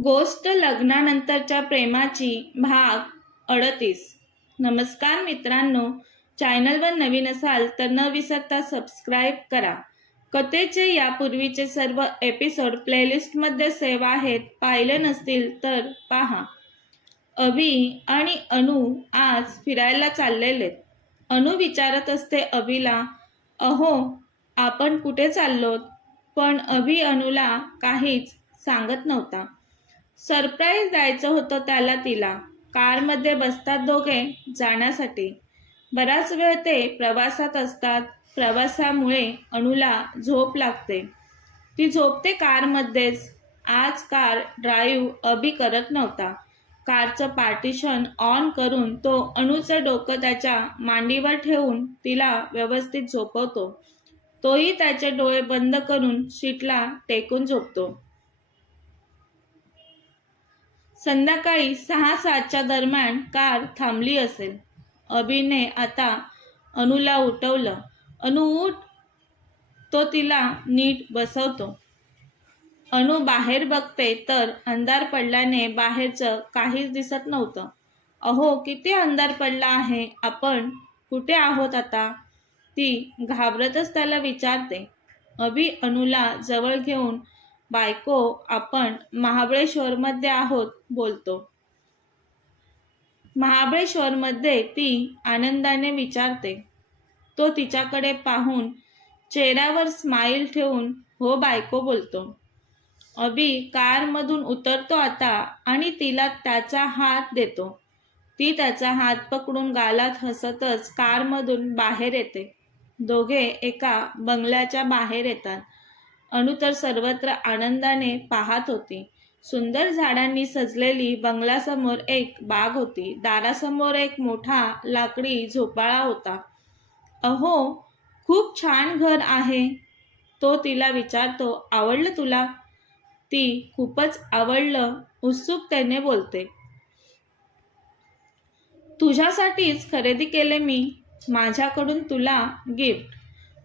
गोष्ट लग्नानंतरच्या प्रेमाची भाग अडतीस. नमस्कार मित्रांनो चॅनलवर नवीन असाल तर न विसरता सबस्क्राईब करा. कथेचे यापूर्वीचे सर्व एपिसोड प्लेलिस्टमध्ये सेव आहेत पाहिले नसतील तर पहा. अभि आणि अनु आज फिरायला चाललेले अनु विचारत असते अभिला अहो आपण कुठे चाललोत? पण अभि अनुला काहीच सांगत नव्हता. सरप्राईज द्यायचं होतं त्याला तिला. कारमध्ये बसतात दोघे जाण्यासाठी. बराच वेळ ते प्रवासात असतात. प्रवासामुळे अणूला झोप लागते. ती झोपते कारमध्येच. आज कार ड्राईव्ह अभी करत नव्हता. कारचं पार्टिशन ऑन करून तो अणूचं डोकं त्याच्या मांडीवर ठेवून तिला व्यवस्थित झोपवतो. तोही त्याचे डोळे बंद करून शीटला टेकून झोपतो. संध्याकाळी सहा सातच्या दरम्यान कार थांबली असेल. अभिने आता अनुला उठवलं. अनु उठ. तो तिला नीट बसवतो. अनु बाहेर बघते तर अंधार पडल्याने बाहेरचं काहीच दिसत नव्हतं. अहो किती अंधार पडला आहे. आपण कुठे आहोत आता? ती घाबरतच त्याला विचारते. अभि अनुला जवळ घेऊन बायको आपण महाबळेश्वरमध्ये आहोत बोलतो. महाबळेश्वरमध्ये ती आनंदाने विचारते. तो तिच्याकडे पाहून चेहऱ्यावर स्माईल ठेवून हो बायको बोलतो. अभि कारमधून उतरतो आता आणि तिला त्याचा हात देतो. ती त्याचा हात पकडून गालात हसतच कारमधून बाहेर येते. दोघे एका बंगल्याच्या बाहेर येतात. अनु तर सर्वत्र आनंदाने पाहत होती. सुंदर झाडांनी सजलेली बंगल्यासमोर एक बाग होती. दारासमोर एक मोठा लाकडी झोपाळा होता. अहो खूप छान घर आहे. तो तिला विचारतो आवडलं तुला? ती खूपच आवडलं उत्सुकतेने बोलते. तुझ्यासाठीच खरेदी केले मी. माझ्याकडून तुला गिफ्ट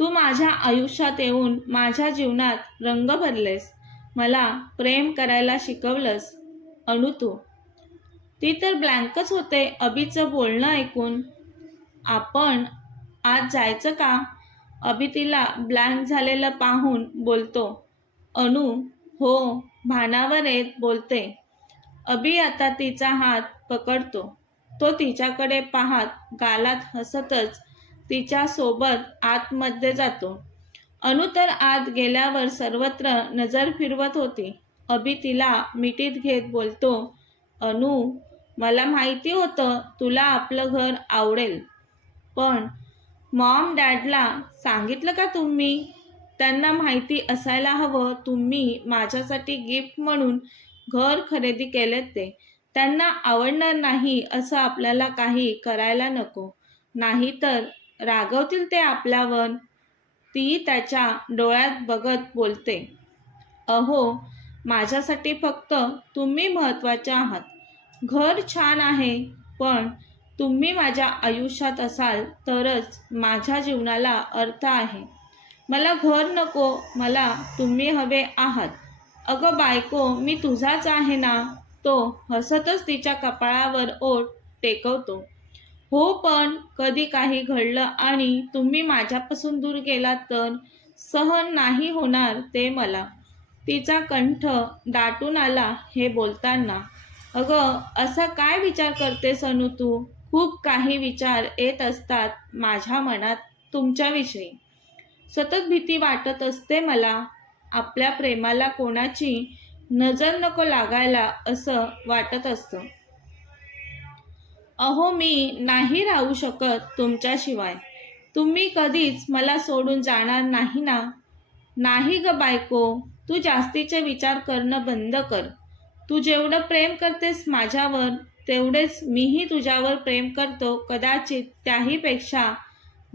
तू माझ्या आयुष्यात येऊन माझ्या जीवनात रंग भरलेस. मला प्रेम करायला शिकवलंस अनु तू. ती तर ब्लँकच होते अभिचं बोलणं ऐकून. आपण आज जायचं का? अभि तिला ब्लँक झालेलं पाहून बोलतो. अनु हो भानावर येत बोलते. अभि आता तिचा हात पकडतो. तो तिच्याकडे पाहत गालात हसतच तिच्या सोबत आतमध्ये जातो. अनु तर आत गेल्यावर सर्वत्र नजर फिरवत होती. अभि तिला मिठीत घेत बोलतो अनु मला माहिती होतं तुला आपलं घर आवडेल पण मॉम डॅडला सांगितलं का तुम्ही? त्यांना माहिती असायला हवं तुम्ही माझ्यासाठी गिफ्ट म्हणून घर खरेदी केलेत ते. त्यांना आवडणार नाही असं आपल्याला काही करायला नको. नाहीतर रागवतील ते आपल्यावर. ती त्याच्या डोळ्यात बघत बोलते अहो माझ्यासाठी फक्त तुम्ही महत्त्वाचे आहात. घर छान आहे पण तुम्ही माझ्या आयुष्यात असाल तरच माझ्या जीवनाला अर्थ आहे. मला घर नको मला तुम्ही हवे आहात. अगं बायको मी तुझाच आहे ना? तो हसतच तिच्या कपाळावर ओठ टेकवतो. हो पण कधी काही घडलं आणि तुम्ही माझ्यापासून दूर गेलात तर सहन नाही होणार ते मला. तिचा कंठ दाटून आला हे बोलताना. अगं असा काय विचार करते सणू तू? खूप काही विचार येत असतात माझ्या मनात तुमच्याविषयी. सतत भीती वाटत असते मला. आपल्या प्रेमाला कोणाची नजर नको लागायला असं वाटत असतं. अहो मी नाही राहू शकत तुमच्याशिवाय. तुम्ही कधीच मला सोडून जाणार नाही ना? नाही ग बायको तू जास्तीचे विचार करणं बंद कर. तू जेवढं प्रेम करतेस माझ्यावर तेवढेच मीही तुझ्यावर प्रेम करतो कदाचित त्याहीपेक्षा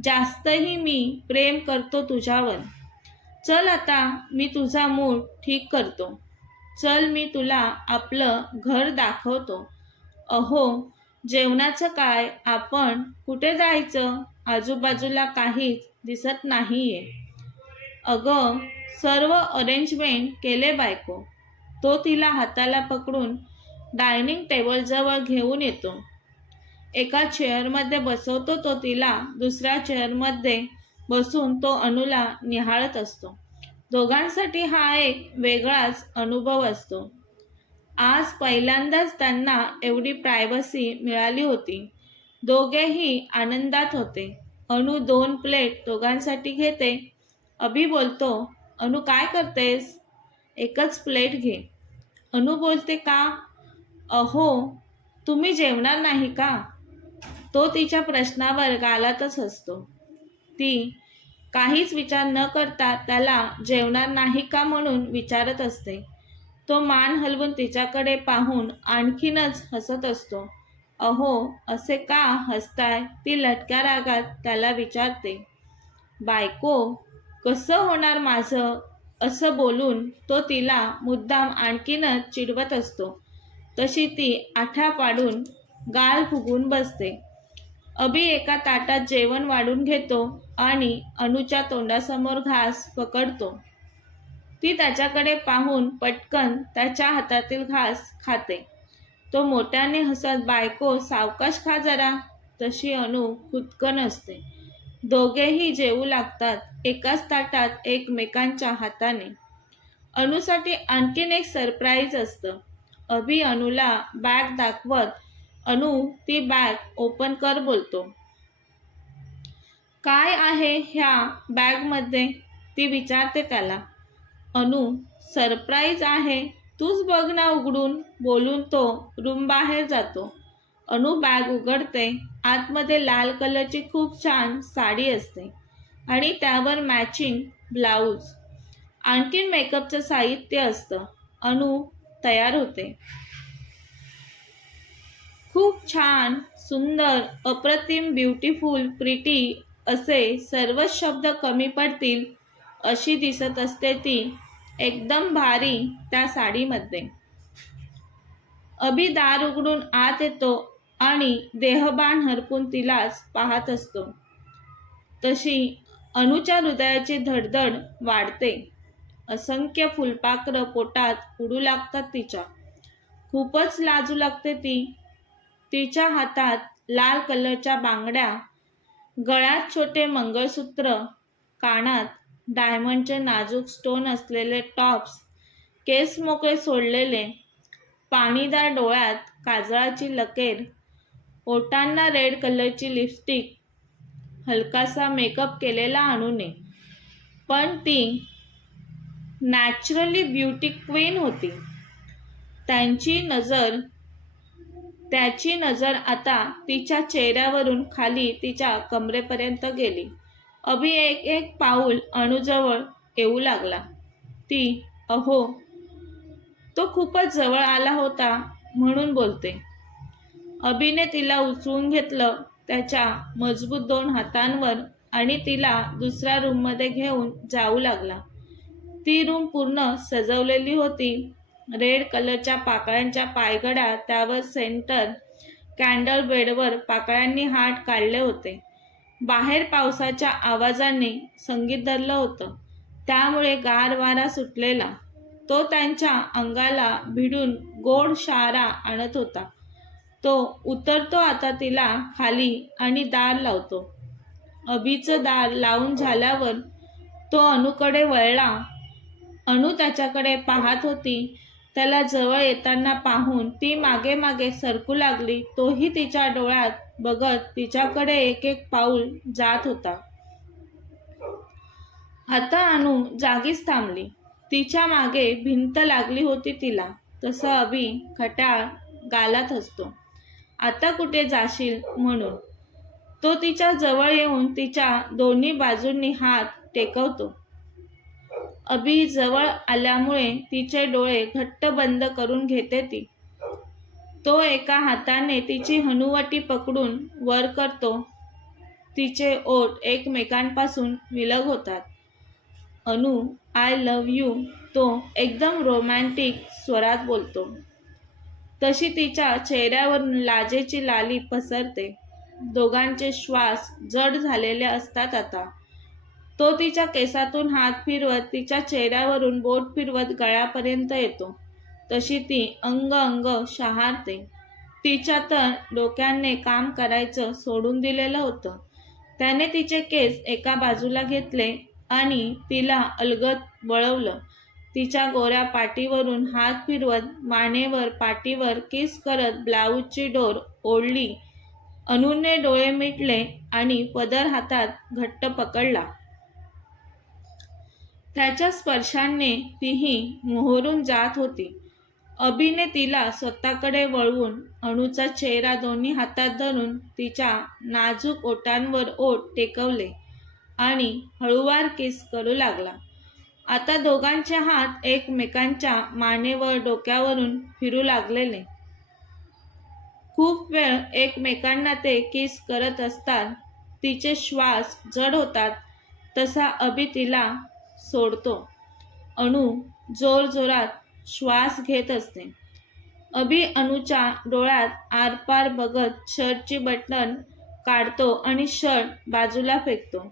जास्तही मी प्रेम करतो तुझ्यावर. चल आता मी तुझा मूड ठीक करतो. चल मी तुला आपलं घर दाखवतो. अहो जेवणाचं काय आपण कुठे जायचं आजूबाजूला काहीच दिसत नाहीये. अगं सर्व अरेंजमेंट केले बायको. तो तिला हाताला पकडून डायनिंग टेबलजवळ घेऊन येतो. एका चेअरमध्ये बसवतो तो तिला दुसऱ्या चेअरमध्ये बसून तो अनुला निहाळत असतो. दोघांसाठी हा एक वेगळाच अनुभव असतो. आज पहिल्यांदाच त्यांना एवढी प्रायव्हसी मिळाली होती. दोघेही आनंदात होते. अनु दोन प्लेट दोघांसाठी घेते. अभि बोलतो अनु काय करतेस? एकच प्लेट घे. अनु बोलते का? अहो तुम्ही जेवणार नाही का? तो तिच्या प्रश्नावर गालातच हसतो. ती काहीच विचार न करता त्याला जेवणार नाही का? म्हणून विचारत असते. तो मान हलवून तिच्याकडे पाहून आणखीनच हसत असतो. अहो असे का हसताय? ती लटक्या रागात त्याला विचारते. बायको कसं होणार माझं? असं बोलून तो तिला मुद्दाम आणखीनच चिडवत असतो. तशी ती आठा पाडून गाल फुगून बसते. अभि एका ताटात जेवण वाढून घेतो आणि अनुच्या तोंडासमोर घास पकडतो. ती त्याच्याकडे पाहून पटकन त्याच्या हातातील घास खाते. तो मोठ्याने हसत बायको सावकाश खा जरा. तशी अनु खुदकन असते. दोघेही जेवू लागतात एकाच ताटात एकमेकांच्या हाताने. अनुसाठी आणखीन एक सरप्राईज असतं. अभि अनुला बॅग दाखवत अनु ती बॅग ओपन कर बोलतो. काय आहे ह्या बॅगमध्ये? ती विचारते त्याला. अनु सरप्राईज आहे. तूच बघ ना उघडून बोलून तो रूम बाहेर जातो. अनु बॅग उघडते. आतमध्ये लाल कलरची खूप छान साडी असते. आणि त्यावर मॅचिंग ब्लाऊज आणखीन मेकअपचं साहित्य असतं. अनु तयार होते. खूप छान सुंदर अप्रतिम ब्युटिफुल प्रिटी असे सर्वच शब्द कमी पडतील अशी दिसत असते ती. एकदम भारी त्या साडीमध्ये. अभि दार उघडून आत येतो आणि देहबाण हरपून तिलाच पाहत असतो. तशी अनुच्या हृदयाची धडधड वाढते. असंख्य फुलपाखरं पोटात उडू लागतात तिच्या. खूपच लाजू लागते ती. तिच्या हातात लाल कलरच्या बांगड्या गळ्यात छोटे मंगळसूत्र कानात डायमंडचे नाजूक स्टोन असलेले टॉप्स केस मोकळे सोडलेले पाणीदार डोळ्यात काजळाची लकेर ओटांना रेड कलरची लिपस्टिक हलकासा मेकअप केलेला आणूने पण ती नॅचरली ब्युटी क्वीन होती. त्यांची नजर त्याची नजर आता तिच्या चेहऱ्यावरून खाली तिच्या कमरेपर्यंत गेली. अभि एक एक पाऊल अणूजवळ येऊ लागला. ती अहो तो खूपच जवळ आला होता म्हणून बोलते. अभिने तिला उचलून घेतलं त्याच्या मजबूत दोन हातांवर आणि तिला दुसऱ्या रूममध्ये घेऊन जाऊ लागला. ती रूम पूर्ण सजवलेली होती. रेड कलरच्या पाकळ्यांच्या पायगड्या त्यावर सेंटर कॅन्डल बेडवर पाकळ्यांनी हात काढले होते. बाहेर पावसाच्या आवाजाने संगीत धरलं होतं. त्यामुळे गार वारा सुटलेला. तो त्यांच्या अंगाला भिडून गोड शारा आणत होता. तो उतरतो आता तिला खाली आणि दार लावतो. अभिचं दार लावून झाल्यावर तो अनुकडे वळला. अनु त्याच्याकडे पाहत होती. त्याला जवळ येताना पाहून ती मागे मागे सरकू लागली. तोही तिच्या डोळ्यात बघत तिच्याकडे एक एक पाऊल जात होता. आता अनु जागीच थांबली. तिच्यामागे भिंत लागली होती तिला. तसं अभि खटाळ गालात असतो. आता कुठे जाशील म्हणून? तो तिच्या जवळ येऊन तिच्या दोन्ही बाजूंनी हात टेकवतो. अभि जवळ आल्यामुळे तिचे डोळे घट्ट बंद करून घेते ती. तो एका हाताने तिची हनुवटी पकडून वर करतो. तिचे ओठ एकमेकांपासून विलग होतात. अनु आय लव यू तो एकदम रोमॅन्टिक स्वरात बोलतो. तशी तिच्या चेहऱ्यावरून लाजेची लाली पसरते. दोघांचे श्वास जड झालेले असतात आता. तो तिच्या केसातून हात फिरवत तिच्या चेहऱ्यावरून बोट फिरवत गळ्यापर्यंत येतो. तशी ती अंग अंग शहारते. तिच्या तर डोक्याने काम करायचं सोडून दिलेलं होतं. त्याने तिचे केस एका बाजूला घेतले आणि तिला अलगत वळवलं. तिच्या गोऱ्या पाठीवरून हात फिरवत मानेवर पाठीवर किस करत ब्लाऊजची डोर ओढली. अनुने डोळे मिटले आणि पदर हातात घट्ट पकडला. त्याच्या स्पर्शाने तीही मोहरून जात होती. अभिने तिला स्वतःकडे वळवून अणूचा चेहरा दोन्ही हातात धरून तिच्या नाजूक ओटांवर ओट टेकवले आणि हळूवार किस करू लागला. आता दोघांचे हात एकमेकांच्या मानेवर डोक्यावरून फिरू लागलेले. खूप वेळ एकमेकांना ते किस करत असतात तिचे श्वास जड होतात तसा अभि तिला सोडतो. अणू जोरजोरात श्वास घेत असते. अभि अणूच्या डोळ्यात आरपार बघत शर्टची बटन काढतो आणि शर्ट बाजूला फेकतो.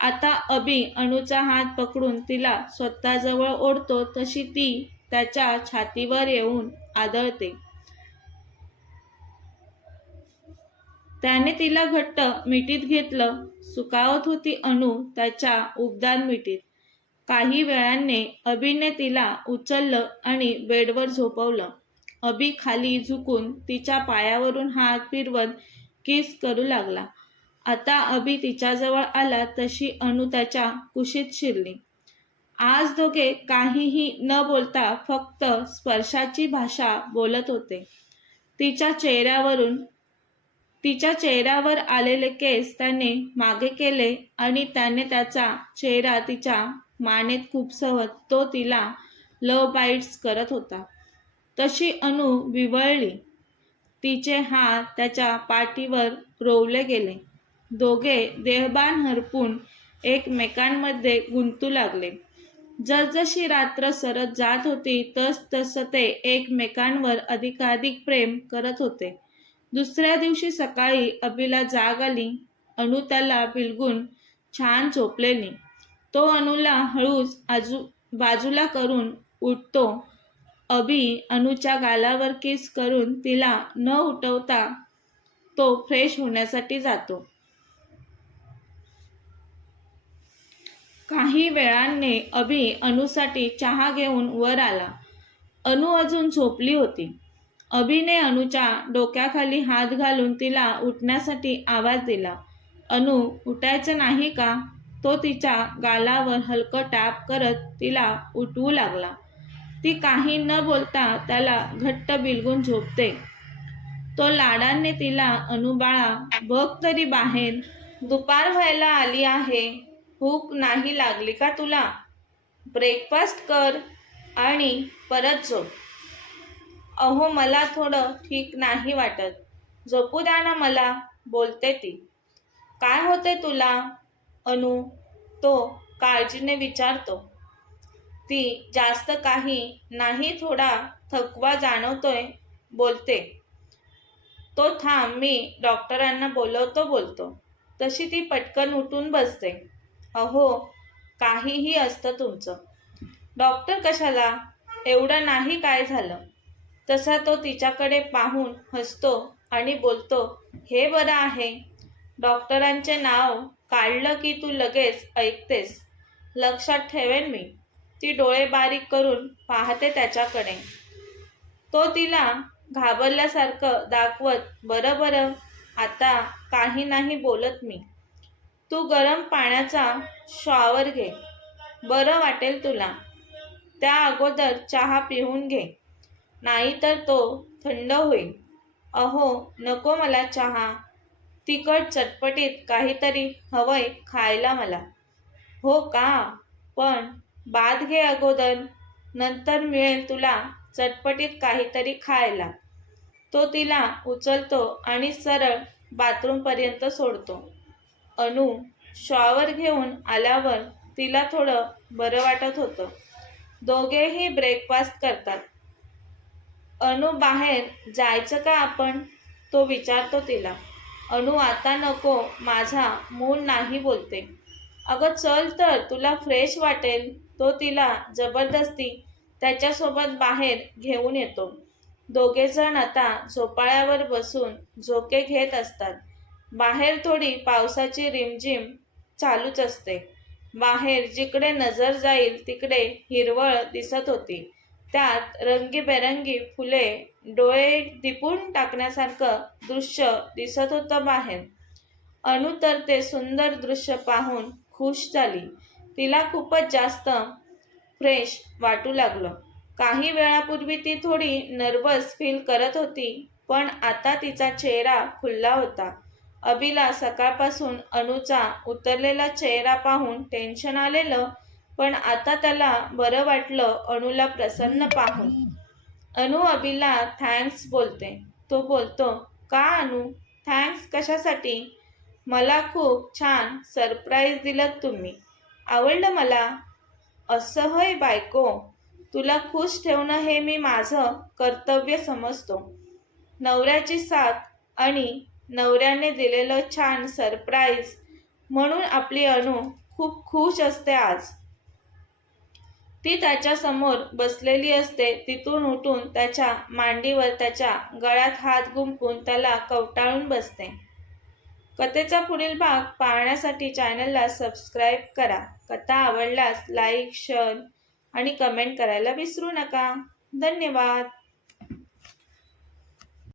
आता अभि अणूचा हात पकडून तिला स्वतःजवळ ओढतो तशी ती त्याच्या छातीवर येऊन आदळते. त्याने तिला घट्ट मिठीत घेतलं. सुकावत होती अणू त्याच्या उबदार मिठीत. काही वेळाने अभिने तिला उचललं आणि बेडवर झोपवलं. अभि खाली झुकून तिच्या पायावरून हात फिरवत किस करू लागला. आता अभि तिच्याजवळ आला तशी अणू त्याच्या कुशीत शिरली. आज दोघे काहीही न बोलता फक्त स्पर्शाची भाषा बोलत होते. तिच्या चेहऱ्यावरून तिच्या चेहऱ्यावर आलेले केस त्याने मागे केले आणि त्याने त्याचा चेहरा तिच्या मानेत खुपसवत तो तिला लव बाईट्स करत होता. तशी अनु विवळली. तिचे हात त्याच्या पाठीवर रोवले गेले. दोघे देहबान हरपून एकमेकांमध्ये गुंतू लागले. जसजशी रात्र सरत जात होती तस तस ते एकमेकांवर अधिकाधिक प्रेम करत होते. दुसऱ्या दिवशी सकाळी अभिला जाग आली. अणू त्याला बिलगून छान झोपलेली. तो अणूला हळूच आजू बाजूला करून उठतो. अभि अणूच्या गालावर किस करून तिला न उठवता तो फ्रेश होण्यासाठी जातो. काही वेळाने अभि अणूसाठी चहा घेऊन वर आला. अणू अजून झोपली होती. अभिने अनुच्या डोक्याखाली हात घालून तिला उठण्यासाठी आवाज दिला. अनु उठायचं नाही का? तो तिच्या गालावर हलकं टॅप करत तिला उठवू लागला. ती काही न बोलता त्याला घट्ट बिलगून झोपते. तो लाडाने तिला अनुबाळा बघ तरी बाहेर. दुपार व्हायला आली आहे. भूक नाही लागली का तुला? ब्रेकफास्ट कर आणि परत झोप. अहो मला थोडं ठीक नाही वाटत. झोपू द्या ना मला बोलते ती. काय होते तुला? अनु तो काळजीने विचारतो. ती जास्त काही नाही थोडा थकवा जाणवतोय बोलते. तो थांब मी डॉक्टरांना बोलवतो बोलतो. तशी ती पटकन उठून बसते. अहो काहीही असतं तुमचं. डॉक्टर कशाला? एवढं नाही काय झालं? तसा तो तिच्याकडे पाहून हसतो आणि बोलतो हे बरं आहे. डॉक्टरांचे नाव काढलं की तू लगेच ऐकतेस. लक्षात ठेवेन मी ती डोळे बारीक करून पाहते त्याच्याकडे. तो तिला घाबरल्यासारखं दाखवत बरं बरं आता काही नाही बोलत मी. तू गरम पाण्याचा शॉवर घे. बरं वाटेल तुला. त्या अगोदर चहा पिऊन घे. नाहीतर तो थंड होईल. अहो नको मला चहा. तिखट चटपटीत काहीतरी हवंय खायला मला. हो का? पण बाद घे अगोदर. नंतर मिळेल तुला चटपटीत काहीतरी खायला. तो तिला उचलतो आणि सरळ बाथरूमपर्यंत सोडतो. अनु शॉवर घेऊन आल्यावर तिला थोडं बरं वाटत होतं. दोघेही ब्रेकफास्ट करतात. अनु बाहेर जायचं का आपण? तो विचारतो तिला. अनु आता नको माझा मूल नाही बोलते. अगं चल तर तुला फ्रेश वाटेल. तो तिला जबरदस्ती त्याच्यासोबत बाहेर घेऊन येतो. दोघेजण आता झोपाळ्यावर बसून झोके घेत असतात. बाहेर थोडी पावसाची रिमझिम चालूच असते. बाहेर जिकडे नजर जाईल तिकडे हिरवळ दिसत होती. त्यात रंगीबेरंगी फुले डोळे दिपून टाकण्यासारखं दृश्य दिसत होतं बाहेर. अनु तर ते सुंदर दृश्य पाहून खुश झाली. तिला खूपच जास्त फ्रेश वाटू लागलं. काही वेळापूर्वी ती थोडी नर्वस फील करत होती पण आता तिचा चेहरा खुलला होता. अभिला सकाळपासून अनुचा उतरलेला चेहरा पाहून टेन्शन आलेलं पण आता त्याला बरं वाटलं अणूला प्रसन्न पाहून. अनु अभिला थँक्स बोलते. तो बोलतो का अनु थँक्स कशासाठी? मला खूप छान सरप्राईज दिलं तुम्ही. आवडलं मला? असं होय बायको. तुला खुश ठेवणं हे मी माझं कर्तव्य समजतो. नवऱ्याची साथ आणि नवऱ्याने दिलेलं छान सरप्राईज म्हणून आपली अनु खूप खुश असते आज. ती त्याच्यासमोर बसलेली असते. तिथून उठून त्याच्या मांडीवर त्याच्या गळ्यात हात गुंपून त्याला कवटाळून बसते. कथेचा पुढील भाग पाहण्यासाठी चॅनलला सबस्क्राईब करा. कथा आवडल्यास लाईक शेअर आणि कमेंट करायला विसरू नका. धन्यवाद.